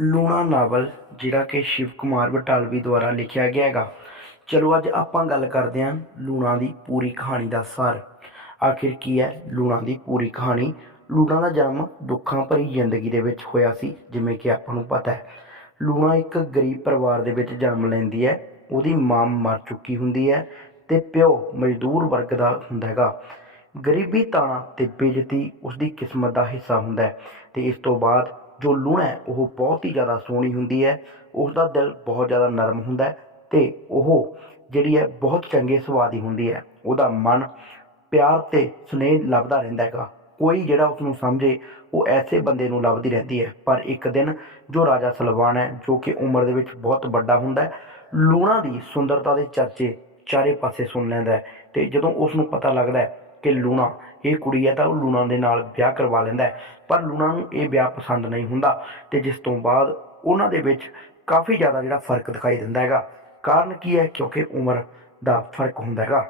Luna novel, ਜਿਹੜਾ ਕਿ ਸ਼ਿਵ ਕੁਮਾਰ ਬਟਾਲਵੀ ਦੁਆਰਾ ਲਿਖਿਆ ਗਿਆ ਹੈਗਾ। ਚਲੋ ਅੱਜ ਆਪਾਂ ਗੱਲ ਕਰਦੇ ਹਾਂ ਲੂਣਾ ਦੀ ਪੂਰੀ ਕਹਾਣੀ ਦਾ ਸਾਰ। ਆਖਿਰ ਕੀ ਹੈ ਲੂਣਾ ਦੀ ਪੂਰੀ ਕਹਾਣੀ? ਲੂਣਾ ਦਾ ਜਨਮ ਦੁੱਖਾਂ ਭਰੀ ਜ਼ਿੰਦਗੀ ਦੇ ਵਿੱਚ ਹੋਇਆ ਸੀ, ਜਿਵੇਂ ਕਿ ਆਪਾਂ ਨੂੰ ਪਤਾ ਹੈ। ਲੂਣਾ ਇੱਕ ਗਰੀਬ ਪਰਿਵਾਰ ਦੇ ਵਿੱਚ ਜਨਮ ਲੈਂਦੀ ਹੈ, ਉਹਦੀ ਮਾਂ ਮਰ ਚੁੱਕੀ ਹੁੰਦੀ ਹੈ ਤੇ ਪਿਓ ਮਜ਼ਦੂਰ ਵਰਗ ਦਾ ਹੁੰਦਾ ਹੈਗਾ। ਗਰੀਬੀ ਤਾਣਾ ਤੇ ਬੇਇੱਜ਼ਤੀ ਉਸਦੀ ਕਿਸਮਤ ਦਾ ਹਿੱਸਾ ਹੁੰਦਾ ਹੈ ਤੇ ਇਸ ਤੋਂ ਬਾਅਦ ਜੋ ਲੂਣਾ ਹੈ, ਉਹ ਬਹੁਤ ਹੀ ਜ਼ਿਆਦਾ ਸੋਹਣੀ ਹੁੰਦੀ ਹੈ। ਉਸ ਦਾ ਦਿਲ ਬਹੁਤ ਜ਼ਿਆਦਾ ਨਰਮ ਹੁੰਦਾ ਹੈ ਤੇ ਉਹ ਜਿਹੜੀ ਹੈ, ਬਹੁਤ ਚੰਗੇ ਸੁਭਾਅ ਦੀ ਹੁੰਦੀ ਹੈ। ਉਹਦਾ ਮਨ ਪਿਆਰ ਤੇ ਸੁਨੇਹ ਲੱਭਦਾ ਰਹਿੰਦਾ ਹੈਗਾ। ਕੋਈ ਜਿਹੜਾ ਉਸ ਨੂੰ ਸਮਝੇ, ਉਹ ਐਸੇ ਬੰਦੇ ਨੂੰ ਲੱਭਦੀ ਰਹਿੰਦੀ ਹੈ। ਪਰ ਇੱਕ ਦਿਨ ਜੋ ਰਾਜਾ ਸਲਵਾਨ ਹੈ, ਜੋ ਕਿ ਉਮਰ ਦੇ ਵਿੱਚ ਬਹੁਤ ਵੱਡਾ ਹੁੰਦਾ ਹੈ, ਲੂਣਾ ਦੀ ਸੁੰਦਰਤਾ ਦੇ ਚਰਚੇ ਚਾਰੇ ਪਾਸੇ ਸੁਣ ਲੈਂਦਾ ਹੈ ਤੇ ਜਦੋਂ ਉਸ ਨੂੰ ਪਤਾ ਲੱਗਦਾ ਹੈ ਕਿ ਲੂਣਾ ਇਹ ਕੁੜੀ ਹੈ ਤਾਂ ਉਹ ਲੂਣਾ ਦੇ ਨਾਲ ਵਿਆਹ ਕਰਵਾ ਲੈਂਦਾ ਪਰ ਲੂਣਾ ਨੂੰ ਇਹ ਵਿਆਹ ਪਸੰਦ ਨਹੀਂ ਹੁੰਦਾ ਤੇ ਜਿਸ ਤੋਂ ਬਾਅਦ ਉਹਨਾਂ ਦੇ ਵਿੱਚ ਕਾਫੀ ਜ਼ਿਆਦਾ ਜਿਹੜਾ ਫ਼ਰਕ ਦਿਖਾਈ ਦਿੰਦਾ ਹੈਗਾ। ਕਾਰਨ ਕੀ ਹੈ? ਕਿਉਂਕਿ ਉਮਰ ਦਾ ਫ਼ਰਕ ਹੁੰਦਾ ਹੈਗਾ।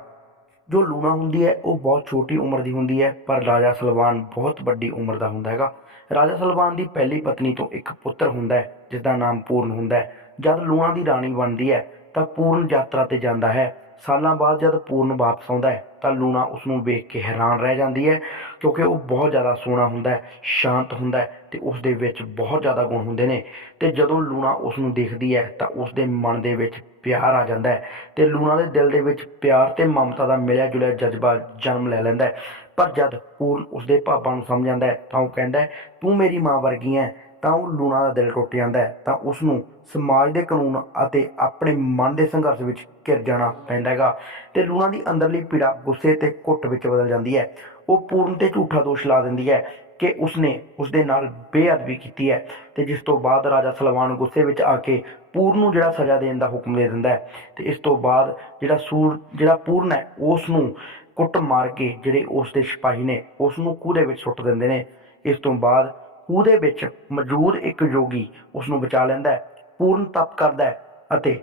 ਜੋ ਲੂਣਾ ਹੁੰਦੀ ਹੈ, ਉਹ ਬਹੁਤ ਛੋਟੀ ਉਮਰ ਦੀ ਹੁੰਦੀ ਹੈ, ਪਰ ਰਾਜਾ ਸਲਵਾਨ ਬਹੁਤ ਵੱਡੀ ਉਮਰ ਦਾ ਹੁੰਦਾ ਹੈਗਾ। ਰਾਜਾ ਸਲਵਾਨ ਦੀ ਪਹਿਲੀ ਪਤਨੀ ਤੋਂ ਇੱਕ ਪੁੱਤਰ ਹੁੰਦਾ ਹੈ ਜਿਸ ਦਾ ਨਾਮ ਪੂਰਨ ਹੁੰਦਾ ਹੈ। ਜਦ ਲੂਣਾ ਦੀ ਰਾਣੀ ਬਣਦੀ ਹੈ, ਤਾਂ ਪੂਰਨ ਯਾਤਰਾ ਤੇ ਜਾਂਦਾ ਹੈ। ਸਾਲਾਂ ਬਾਅਦ ਜਦ ਪੂਰਨ ਵਾਪਸ ਆਉਂਦਾ ਹੈ, ਤਾਂ ਲੂਣਾ ਉਸ ਨੂੰ ਵੇਖ ਕੇ ਹੈਰਾਨ ਰਹਿ ਜਾਂਦੀ ਹੈ ਕਿਉਂਕਿ ਉਹ ਬਹੁਤ ਜ਼ਿਆਦਾ ਸੋਹਣਾ ਹੁੰਦਾ ਹੈ, ਸ਼ਾਂਤ ਹੁੰਦਾ ਹੈ ਤੇ ਉਸ ਦੇ ਵਿੱਚ ਬਹੁਤ ਜ਼ਿਆਦਾ ਗੁਣ ਹੁੰਦੇ ਨੇ ਤੇ ਜਦੋਂ ਲੂਣਾ ਉਸ ਨੂੰ ਦੇਖਦੀ ਹੈ, ਤਾਂ ਉਸ ਦੇ ਮਨ ਦੇ ਵਿੱਚ ਪਿਆਰ ਆ ਜਾਂਦਾ ਹੈ ਤੇ ਲੂਣਾ ਦੇ ਦਿਲ ਦੇ ਵਿੱਚ ਪਿਆਰ ਤੇ ਮਮਤਾ ਦਾ ਮਿਲਿਆ ਜੁਲਿਆ ਜਜ਼ਬਾ ਜਨਮ ਲੈ ਲੈਂਦਾ ਹੈ। ਪਰ ਜਦ ਪੂਰਨ ਉਸਦੇ ਭਾਵਾਂ ਨੂੰ ਸਮਝ ਜਾਂਦਾ ਹੈ, ਤਾਂ ਉਹ ਕਹਿੰਦਾ ਤੂੰ ਮੇਰੀ ਮਾਂ ਵਰਗੀ ਹੈ ਤਾਂ ਉਹ ਲੂਣਾ ਦਾ ਦਿਲ ਟੁੱਟ ਜਾਂਦਾ ਹੈ, ਤਾਂ ਉਸ ਨੂੰ ਸਮਾਜ ਦੇ ਕਾਨੂੰਨ ਅਤੇ ਆਪਣੇ ਮਨ ਦੇ ਸੰਘਰਸ਼ ਵਿੱਚ ਘਿਰ ਜਾਣਾ ਪੈਂਦਾ ਹੈਗਾ ਤੇ ਲੂਣਾ ਦੀ ਅੰਦਰਲੀ ਪੀੜਾ ਗੁੱਸੇ ਤੇ ਘੁੱਟ ਵਿੱਚ ਬਦਲ ਜਾਂਦੀ ਹੈ। ਉਹ ਪੂਰਨ ਤੇ ਝੂਠਾ ਦੋਸ਼ ਲਾ ਦਿੰਦੀ ਹੈ ਕਿ ਉਸਨੇ ਉਸਦੇ ਨਾਲ ਬੇਅਦਬੀ ਕੀਤੀ ਹੈ ਤੇ ਜਿਸ ਤੋਂ ਬਾਅਦ ਰਾਜਾ ਸਲਵਾਨ ਗੁੱਸੇ ਵਿੱਚ ਆ ਕੇ ਪੂਰਨ ਨੂੰ ਜਿਹੜਾ ਸਜ਼ਾ ਦੇਣ ਦਾ ਹੁਕਮ ਦੇ ਦਿੰਦਾ ਹੈ ਤੇ ਇਸ ਤੋਂ ਬਾਅਦ ਜਿਹੜਾ ਸੂਰ, ਜਿਹੜਾ ਪੂਰਨ ਹੈ ਉਸ ਨੂੰ ਕੁੱਟ ਮਾਰ ਕੇ ਜਿਹੜੇ ਉਸ ਦੇ ਸਿਪਾਹੀ ਨੇ ਉਸ ਨੂੰ ਖੂਹ ਵਿੱਚ ਸੁੱਟ ਦਿੰਦੇ ਨੇ। ਇਸ ਤੋਂ ਬਾਅਦ ਖੂਹ ਦੇ ਵਿੱਚ ਮੌਜੂਦ ਇੱਕ ਯੋਗੀ ਉਸ ਨੂੰ ਬਚਾ ਲੈਂਦਾ ਹੈ, ਪੂਰਨ ਤਪ ਕਰਦਾ ਹੈ ਅਤੇ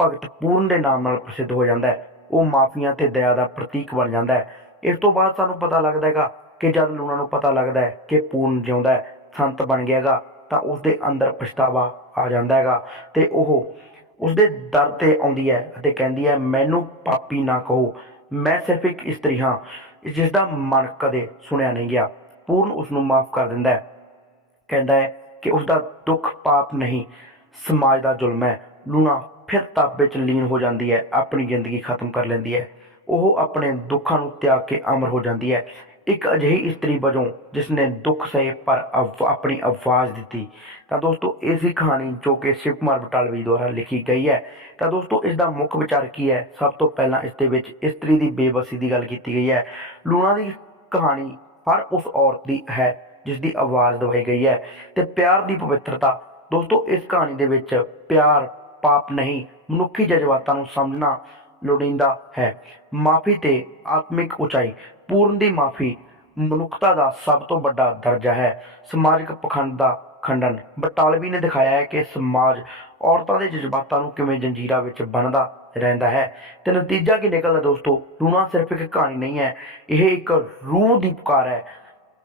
ਭਗਤ ਪੂਰਨ ਦੇ ਨਾਮ ਨਾਲ ਪ੍ਰਸਿੱਧ ਹੋ ਜਾਂਦਾ ਹੈ। ਉਹ ਮਾਫੀਆਂ ਤੇ ਦਇਆ ਦਾ ਪ੍ਰਤੀਕ ਬਣ ਜਾਂਦਾ ਹੈ। ਇਸ ਤੋਂ ਬਾਅਦ ਸਾਨੂੰ ਪਤਾ ਲੱਗਦਾ ਹੈਗਾ ਕਿ ਜਦ ਲੂਣਾ ਨੂੰ ਪਤਾ ਲੱਗਦਾ ਹੈ ਕਿ ਪੂਰਨ ਜਿਉਂਦਾ ਹੈ, ਸੰਤ ਬਣ ਗਿਆ ਹੈਗਾ, ਤਾਂ ਉਸ ਦੇ ਅੰਦਰ ਪਛਤਾਵਾ ਆ ਜਾਂਦਾ ਹੈਗਾ ਤੇ ਉਹ ਉਸ ਦੇ ਦਰ ਤੇ ਆਉਂਦੀ ਹੈ ਅਤੇ ਕਹਿੰਦੀ ਹੈ, ਮੈਨੂੰ ਪਾਪੀ ਨਾ ਕਹੋ। ਮੈਂ ਸਿਰਫ ਇੱਕ ਇਸਤਰੀ ਹਾਂ ਜਿਸ ਦਾ ਮਨ ਕਦੇ ਸੁਣਿਆ ਨਹੀਂ ਗਿਆ। ਪੂਰਨ ਉਸ ਨੂੰ ਮਾਫ ਕਰ ਦਿੰਦਾ ਹੈ। ਕਹਿੰਦਾ ਹੈ ਕਿ ਉਸ ਦਾ ਦੁੱਖ ਪਾਪ ਨਹੀਂ, ਸਮਾਜ ਦਾ ਜ਼ੁਲਮ ਹੈ। ਲੂਣਾ ਫਿਰ ਤਪ ਵਿੱਚ ਲੀਨ ਹੋ ਜਾਂਦੀ ਹੈ, ਆਪਣੀ ਜ਼ਿੰਦਗੀ ਖਤਮ ਕਰ ਲੈਂਦੀ ਹੈ। ਉਹ ਆਪਣੇ ਦੁੱਖਾਂ ਨੂੰ ਤਿਆਗ ਕੇ ਅਮਰ ਹੋ ਜਾਂਦੀ ਹੈ। ਇੱਕ ਅਜਿਹੀ ਇਸਤਰੀ ਵਜੋਂ ਜਿਸ ਨੇ ਦੁੱਖ ਸਹੇ ਪਰ ਆਵ- ਆਪਣੀ ਆਵਾਜ਼ ਦਿੱਤੀ। ਤਾਂ ਦੋਸਤੋ ਇਸ ਸੀ ਕਹਾਣੀ ਜੋ ਕਿ ਸ਼ਿਵ ਕੁਮਾਰ ਬਟਾਲਵੀ ਦੁਆਰਾ ਲਿਖੀ ਗਈ ਹੈ। ਤਾਂ ਦੋਸਤੋ ਇਸ ਦਾ ਮੁੱਖ ਵਿਚਾਰ ਕੀ ਹੈ? ਸਭ ਤੋਂ ਪਹਿਲਾਂ ਇਸ ਦੇ ਵਿੱਚ ਇਸਤਰੀ ਦੀ ਬੇਬਸੀ ਦੀ ਗੱਲ ਕੀਤੀ ਗਈ ਹੈ। ਲੂਣਾ ਦੀ ਕਹਾਣੀ ਹਰ ਉਸ ਔਰਤ ਦੀ ਹੈ ਜਿਸ ਦੀ ਆਵਾਜ਼ ਦਵਾਈ ਗਈ ਹੈ ਤੇ ਪਿਆਰ ਦੀ ਪਵਿੱਤਰਤਾ। ਦੋਸਤੋ, ਇਸ ਕਹਾਣੀ ਦੇ ਵਿੱਚ ਪਿਆਰ ਪਾਪ ਨਹੀਂ, ਮਨੁੱਖੀ ਜਜ਼ਬਾਤਾਂ ਨੂੰ ਸਮਝਣਾ ਲੋੜੀਂਦਾ ਹੈ। ਮਾਫੀ ਤੇ ਆਤਮਿਕ ਉਚਾਈ, ਪੂਰਨ ਦੀ ਮਾਫੀ ਮਨੁੱਖਤਾ ਦਾ ਸਭ ਤੋਂ ਵੱਡਾ ਦਰਜਾ ਹੈ। ਸਮਾਜਿਕ ਪਖੰਡ ਦਾ ਖੰਡਨ। ਬਟਾਲਵੀ ਨੇ ਦਿਖਾਇਆ ਹੈ ਕਿ ਸਮਾਜ ਔਰਤਾਂ ਦੇ ਜਜ਼ਬਾਤਾਂ ਨੂੰ ਕਿਵੇਂ ਜੰਜੀਰਾ ਵਿੱਚ ਬੰਨ੍ਹਦਾ ਰਹਿੰਦਾ ਹੈ ਤੇ ਨਤੀਜਾ ਕੀ ਨਿਕਲਦਾ ਦੋਸਤੋ? ਲੂਣਾ ਸਿਰਫ ਇੱਕ ਕਹਾਣੀ ਨਹੀਂ ਹੈ, ਇਹ ਇੱਕ ਰੂਹ ਦੀ ਪੁਕਾਰ ਹੈ।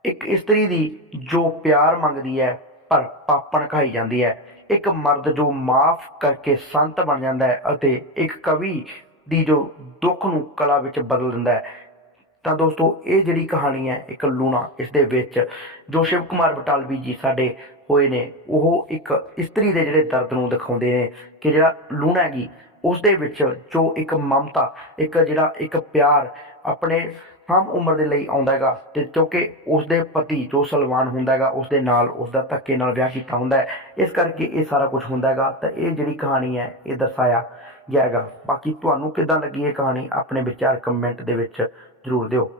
ਇੱਕ ਇਸਤਰੀ ਦੀ ਜੋ ਪਿਆਰ ਮੰਗਦੀ ਹੈ, ਪਰ ਪਾਪਣ ਖਾਈ ਜਾਂਦੀ ਹੈ। ਇੱਕ ਮਰਦ ਜੋ ਮਾਫ ਕਰਕੇ ਸੰਤ ਬਣ ਜਾਂਦਾ ਹੈ ਅਤੇ ਇੱਕ ਕਵੀ ਦੀ ਜੋ ਦੁੱਖ ਨੂੰ ਕਲਾ ਵਿੱਚ ਬਦਲ ਦਿੰਦਾ ਹੈ। ਤਾਂ ਦੋਸਤੋ, ਇਹ ਜਿਹੜੀ ਕਹਾਣੀ ਹੈ, ਇੱਕ ਲੂਣਾ, ਇਸ ਦੇ ਵਿੱਚ ਜੋ ਸ਼ਿਵ ਕੁਮਾਰ ਬਟਾਲਵੀ ਜੀ ਸਾਡੇ ਹੋਏ ਨੇ, ਉਹ ਇੱਕ ਇਸਤਰੀ ਦੇ ਜਿਹੜੇ ਦਰਦ ਨੂੰ ਦਿਖਾਉਂਦੇ ਨੇ ਕਿ ਜਿਹੜਾ ਲੂਣਾ ਹੈਗੀ, ਉਸ ਦੇ ਵਿੱਚ ਜੋ ਇੱਕ ਮਮਤਾ, ਇੱਕ ਜਿਹੜਾ ਇੱਕ ਪਿਆਰ ਆਪਣੇ ਹਮ ਉਮਰ ਦੇ ਲਈ ਆਉਂਦਾ ਹੈਗਾ ਤੇ ਕਿਉਂਕਿ ਉਸ ਦੇ ਪਤੀ ਜੋ ਸਲਮਾਨ ਹੁੰਦਾ ਹੈਗਾ ਉਸ ਦੇ ਨਾਲ ਉਸ ਦਾ ਧੱਕੇ ਨਾਲ ਵਿਆਹ ਕੀਤਾ ਹੁੰਦਾ ਹੈ। ਇਸ ਕਰਕੇ ਇਹ ਸਾਰਾ ਕੁਝ ਹੁੰਦਾ ਹੈਗਾ ਤਾਂ ਇਹ ਜਿਹੜੀ ਕਹਾਣੀ ਹੈ, ਇਹ ਦਰਸਾਇਆ ਗਿਆ ਹੈਗਾ। ਬਾਕੀ ਤੁਹਾਨੂੰ ਕਿੱਦਾਂ ਲੱਗੀ ਇਹ ਕਹਾਣੀ, ਆਪਣੇ ਵਿਚਾਰ ਕਮੈਂਟ ਦੇ ਵਿੱਚ ਜ਼ਰੂਰ ਦਿਓ।